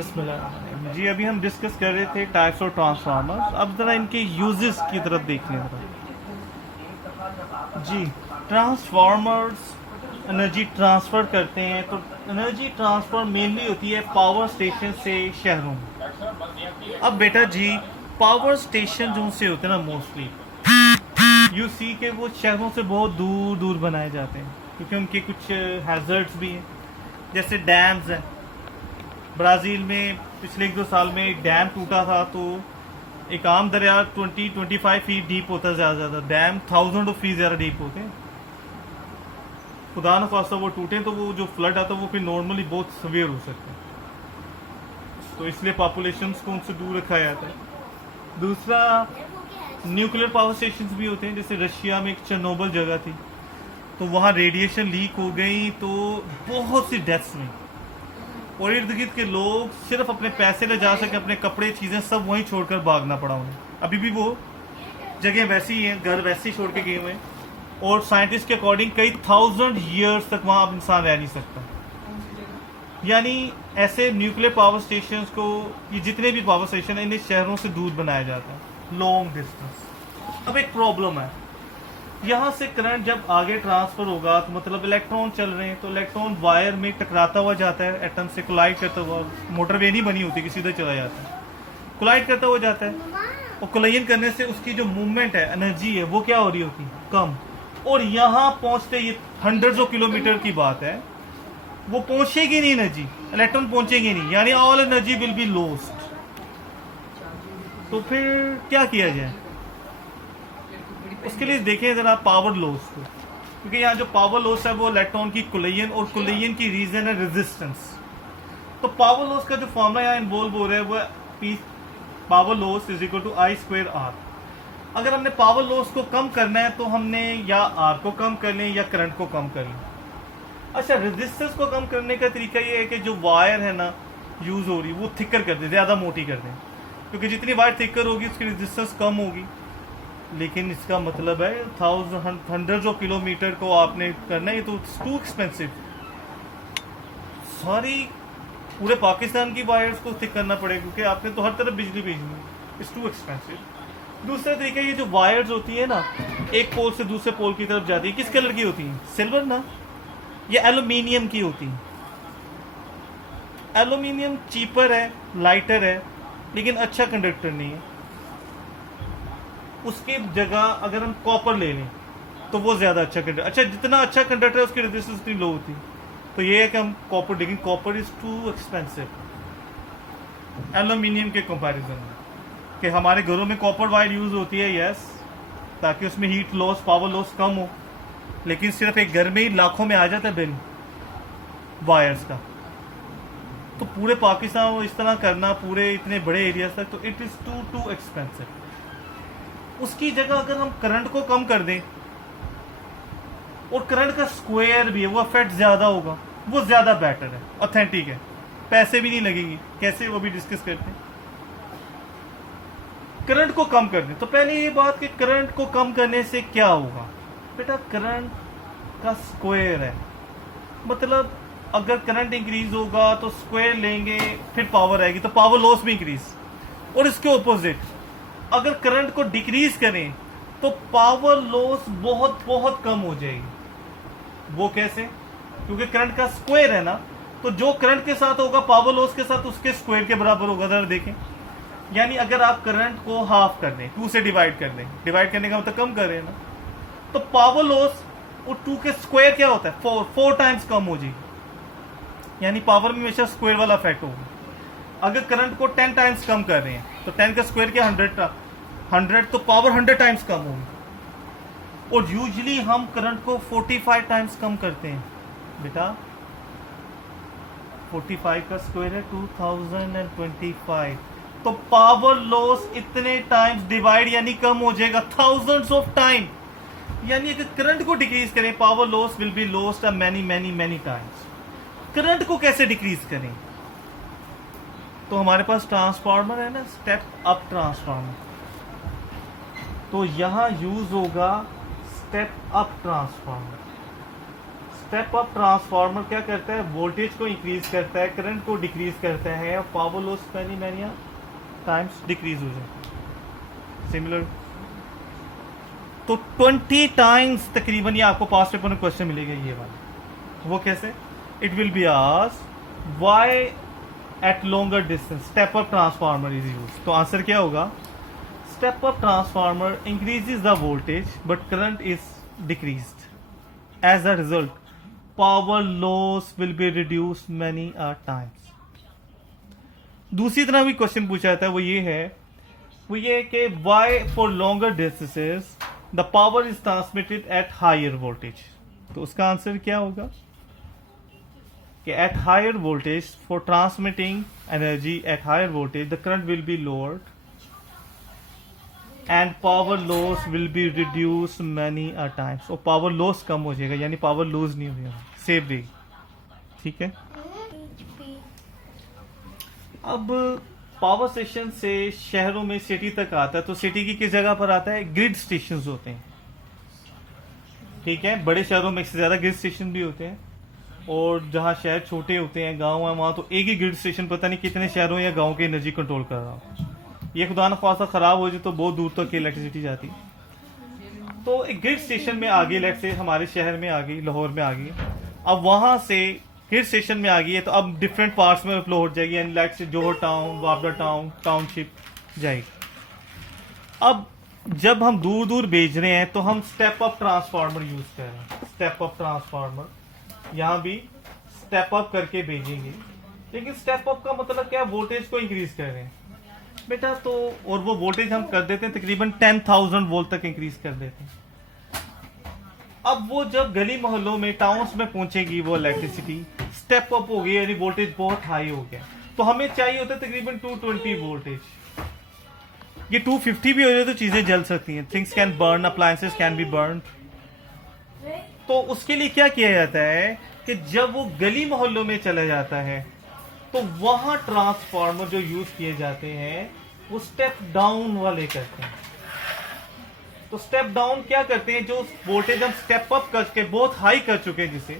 बिस्मिल्लाह जी। अभी हम डिस्कस कर रहे थे टाइप्स और ट्रांसफार्मर्स। अब ज़रा इनके यूजेस की तरफ देख लें जी। ट्रांसफार्मर्स एनर्जी ट्रांसफ़र करते हैं, तो एनर्जी ट्रांसफ़र मेनली होती है पावर स्टेशन से शहरों में। अब बेटा जी, पावर स्टेशन जो से होते हैं ना, मोस्टली यू सी के वो शहरों से बहुत दूर दूर बनाए जाते हैं, क्योंकि उनके कुछ हैजर्ड्स भी हैं। जैसे डैम्स हैं, ब्राज़ील में पिछले 1-2 साल में एक डैम टूटा था, तो एक आम दरिया 20-25 फीट डीप होता है, ज़्यादा डैम 1000 ऑफ फीट ज़्यादा डीप होते हैं। खुदा न खास्ता वो टूटे तो वो जो फ्लड आता है वो फिर नॉर्मली बहुत सवेयर हो सकते हैं, तो इसलिए पॉपुलेशन को उनसे दूर रखा जाता है। दूसरा, न्यूक्लियर पावर स्टेशन भी होते हैं। जैसे रशिया में एक चेरनोबिल जगह थी, तो वहाँ रेडिएशन लीक हो गई, तो बहुत सी डेथ्स हुई, और इर्द गिर्द के लोग सिर्फ अपने पैसे ले जा सके, अपने कपड़े चीज़ें सब वहीं छोड़कर भागना पड़ा उन्हें। अभी भी वो जगह वैसी ही है, घर वैसे ही छोड़ के गए हुए हैं, और साइंटिस्ट के अकॉर्डिंग कई 1000 ईयर्स तक वहाँ अब इंसान रह नहीं सकता। यानी ऐसे न्यूक्लियर पावर स्टेशन को, ये जितने भी पावर स्टेशन है, इन्हें शहरों से दूर बनाया जाता है, लॉन्ग डिस्टेंस। अब एक प्रॉब्लम है, यहाँ से करंट जब आगे ट्रांसफर होगा तो मतलब इलेक्ट्रॉन चल रहे हैं, तो इलेक्ट्रॉन वायर में टकराता हुआ जाता है, एटम से कोलाइड करता हुआ। मोटरवे नहीं बनी होती कि सीधा चला जाता है, कोलाइड करता हुआ जाता है, और कोलाइड करने से उसकी जो मूवमेंट है, एनर्जी है, वो क्या हो रही होती है, कम। और यहाँ पहुँचते, ये हंड्रेड्स ऑफ किलोमीटर की बात है, वो पहुँचेगी नहीं एनर्जी, इलेक्ट्रॉन पहुँचेगी नहीं, यानी all energy will be lost. तो फिर क्या किया जाए? उसके लिए देखें जरा पावर लॉस को, क्योंकि यहाँ जो पावर लॉस है वो इलेक्ट्रॉन की कोलिजन, और कोलिजन की रीजन है रेजिस्टेंस। तो पावर लॉस का जो फॉर्मूला यहाँ इन्वॉल्व हो रहा है वो P power loss is equal to I²R। अगर हमने पावर लॉस को कम करना है तो हमने या R को कम कर लें या करंट को कम कर लें। अच्छा, रेजिस्टेंस को कम करने का तरीका ये है कि जो वायर है ना यूज हो रही, वो थिकर कर दें, ज़्यादा मोटी कर दें, क्योंकि जितनी वायर थिकर होगी उसकी रेजिस्टेंस कम होगी। लेकिन इसका मतलब है हंड्रेड्स ऑफ किलोमीटर को आपने करना है, तो टू एक्सपेंसिव। सारी पूरे पाकिस्तान की वायर्स को थिक करना पड़ेगा, क्योंकि आपने तो हर तरफ बिजली भेजनी है, इट्स टू एक्सपेंसिव। दूसरा तरीका, ये जो वायर्स होती है ना, एक पोल से दूसरे पोल की तरफ जाती है, किस कलर की होती हैं? सिल्वर ना, या एल्यूमिनियम की होती हैं। एल्यूमिनियम चीपर है, लाइटर है, लेकिन अच्छा कंडक्टर नहीं है। उसकी जगह अगर हम कॉपर ले लें तो वो ज़्यादा अच्छा कंडक्टर, अच्छा जितना अच्छा कंडक्टर है उसकी रेजिस्टेंस इतनी लो होती। तो ये है कि हम कॉपर, लेकिन copper is too expensive aluminium के कंपैरिजन में। कि हमारे घरों में कॉपर वायर यूज़ होती है, यस, ताकि उसमें हीट लॉस, पावर लॉस कम हो, लेकिन सिर्फ एक घर में ही लाखों में आ जाता है बिल वायर्स का। तो पूरे पाकिस्तान को इस तरह करना, पूरे इतने बड़े एरियाज तक, तो इट इज़ टू एक्सपेंसिव। उसकी जगह अगर हम करंट को कम कर दें, और करंट का स्क्वायर भी है, वो इफेक्ट ज़्यादा होगा, वो ज़्यादा बेटर है, ऑथेंटिक है, पैसे भी नहीं लगेगी। कैसे, वो भी डिस्कस करते हैं। करंट को कम कर दें, तो पहले ये बात कि करंट को कम करने से क्या होगा। बेटा, करंट का स्क्वायर है, मतलब अगर करंट इंक्रीज होगा तो स्क्वायर लेंगे, फिर पावर आएगी, तो पावर लॉस भी इंक्रीज। और इसके ऑपोजिट, अगर करंट को डिक्रीज करें तो पावर लॉस बहुत बहुत कम हो जाएगी। वो कैसे? क्योंकि करंट का स्क्वायर है ना, तो जो करंट के साथ होगा पावर लॉस के साथ उसके स्क्वायर के बराबर होगा। जरा देखें, यानी अगर आप करंट को हाफ कर दें, 2 से डिवाइड कर दें, डिवाइड करने का मतलब कम कर रहे हैं ना, तो पावर लॉस और 2 के स्क्वायर क्या होता है, 4 टाइम्स कम हो जाएगी। यानी पावर में हमेशा स्क्वायर वाला इफेक्ट होगा। अगर करंट को 10 टाइम्स कम कर रहे हैं तो 10 का स्क्वायर क्या, 100, तो पावर 100 टाइम्स कम होगी। और यूजुअली हम करंट को 45 टाइम्स कम करते हैं। बेटा, 45 का स्क्वायर है 2025, तो पावर लॉस इतने टाइम्स डिवाइड यानी कम हो जाएगा, थाउजेंड्स ऑफ टाइम। यानी अगर करंट को डिक्रीज करें, power loss will be lost many times. Current को कैसे डिक्रीज करें? तो हमारे पास ट्रांसफार्मर है ना, स्टेप अप ट्रांसफार्मर, तो यहां यूज होगा step up transformer. Step up transformer क्या करता है, वोल्टेज को इंक्रीज करता है, करंट को डिक्रीज करता है और power loss many times decrease हो जाता है। सिमिलर तो 20 टाइम्स तकरीबन ये आपको पास्ट पेपर में क्वेश्चन मिलेगा ये वाला। वो कैसे, it will be asked why at longer distance step up transformer is used. तो आंसर क्या होगा, step up transformer increases the voltage but current is decreased, as a result power loss will be reduced many times. दूसरी तरह भी question पूछा जाता है, वो ये है कि why for longer distances the power is transmitted at higher voltage. तो उसका आंसर क्या होगा कि at higher voltage for transmitting energy at higher voltage the current will be lowered and power loss will be reduced many times. और power loss कम हो जाएगा, यानी पावर लूज नहीं होगा, सेव देगी। ठीक है, अब पावर स्टेशन से शहरों में सिटी तक आता है, तो सिटी की किस जगह पर आता है, ग्रिड स्टेशन होते हैं। ठीक है, बड़े शहरों में एक से ज्यादा ग्रिड स्टेशन भी होते हैं, और जहां शहर छोटे होते हैं, गांव है, वहां तो एक ही ग्रिड स्टेशन पता नहीं कितने शहरों या गांव की एनर्जी कंट्रोल कर रहा हो। ये खुदा न खासा खराब हो जाए तो बहुत दूर तक इलेक्ट्रिसिटी जाती। तो एक ग्रिड स्टेशन में आ गई, लेट से हमारे शहर में आ गई, लाहौर में आ गई, अब वहां से ग्रिड स्टेशन में आ गई है, तो अब डिफरेंट पार्ट्स में फ्लो हो जाएगी, यानी लाइक से जोहर टाउन, वापडा टाउन, टाउनशिप जाएगी। अब जब हम दूर दूर भेज रहे हैं तो हम स्टेप अप ट्रांसफार्मर यूज कर रहे हैं। स्टेप अप ट्रांसफार्मर यहाँ भी स्टेप अप करके भेजेंगे, लेकिन स्टेप अप का मतलब क्या, वोल्टेज को इंक्रीज कर रहे हैं बेटा। तो और वो वोल्टेज हम कर देते हैं तकरीबन 10,000 वोल्ट तक इंक्रीज कर देते हैं। अब वो जब गली मोहल्लों में, टाउन्स में पहुंचेगी वो इलेक्ट्रिसिटी, स्टेप अप हो गई, यानी वोल्टेज बहुत हाई हो गया, तो हमें चाहिए होता है तकरीबन 220 वोल्टेज। ये 250 भी हो जाए तो चीजें जल सकती हैं, things can burn, appliances can be burn. तो उसके लिए क्या किया जाता है कि जब वो गली मोहल्लों में चला जाता है तो वहां ट्रांसफार्मर जो यूज किए जाते हैं वो स्टेप डाउन वाले करते हैं। तो स्टेप डाउन क्या करते हैं, जो वोल्टेज हम स्टेप अप करके बहुत हाई कर चुके हैं जिसे,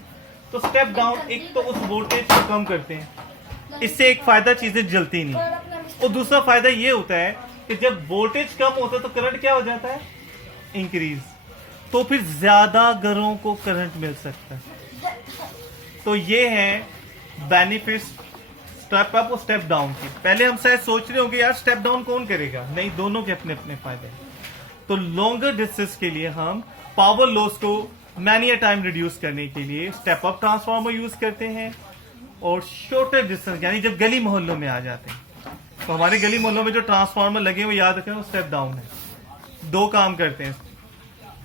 तो स्टेप डाउन एक तो उस वोल्टेज को कम करते हैं। इससे एक फायदा, चीजें जलती नहीं, और दूसरा फायदा ये होता है कि जब वोल्टेज कम होता है तो करंट क्या हो जाता है, इंक्रीज, तो फिर ज्यादा घरों को करंट मिल सकता है। तो ये है बेनिफिट्स स्टेप अप और स्टेप डाउन की। पहले हम शायद सोच रहे होंगे यार स्टेप डाउन कौन करेगा, नहीं, दोनों के अपने अपने फायदे हैं। तो लॉन्गर डिस्टेंस के लिए हम पावर लॉस को मैनी टाइम रिड्यूस करने के लिए स्टेप अप ट्रांसफार्मर यूज करते हैं, और शॉर्टर डिस्टेंस यानी जब गली मोहल्लों में आ जाते हैं, तो हमारे गली मोहल्लों में जो ट्रांसफार्मर लगे वो याद रखें वो स्टेप डाउन है। दो काम करते हैं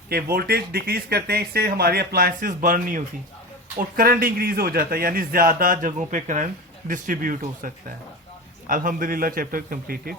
कि वोल्टेज डिक्रीज करते हैं, इससे हमारी अप्लायंसेस बर्न नहीं होती, और करंट इंक्रीज हो जाता है, यानी ज्यादा जगहों पे करंट डिस्ट्रीब्यूट हो सकता है। अल्हम्दुलिल्लाह चैप्टर कंप्लीटेड।